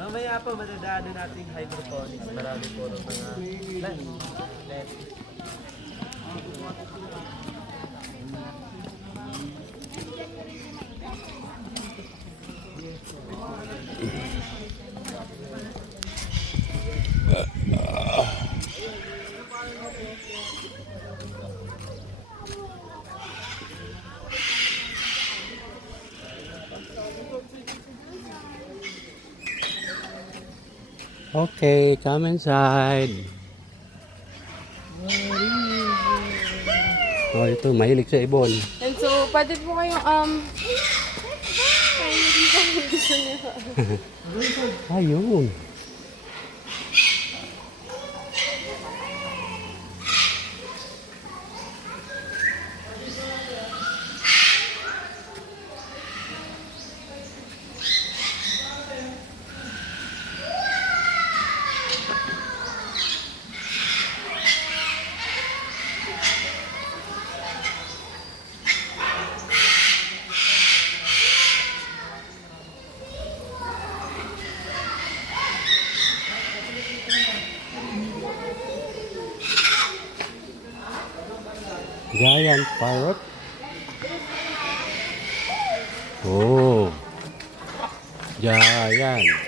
Mamaya po, madadaanan natin hydroponics. Marami po ng mga plant. Okay, come inside. Oh, ito, mahilig sa ibon. And so, pwede po kayong, ay, hindi ko gusto niya. Ayun. Giant parrot. Oh. Giant.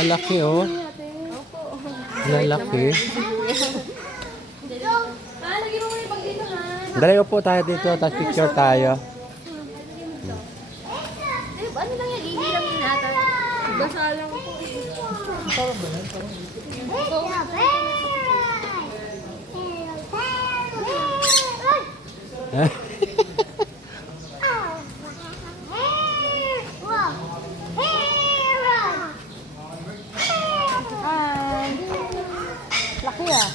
Lalaki oh. Lalaki. Lagi mo muna pag dito, ha? Dali upo tayo dito, tapos picture tayo. Ano lang yan? Ihiram yun ata. Basa lang po. Laki ah.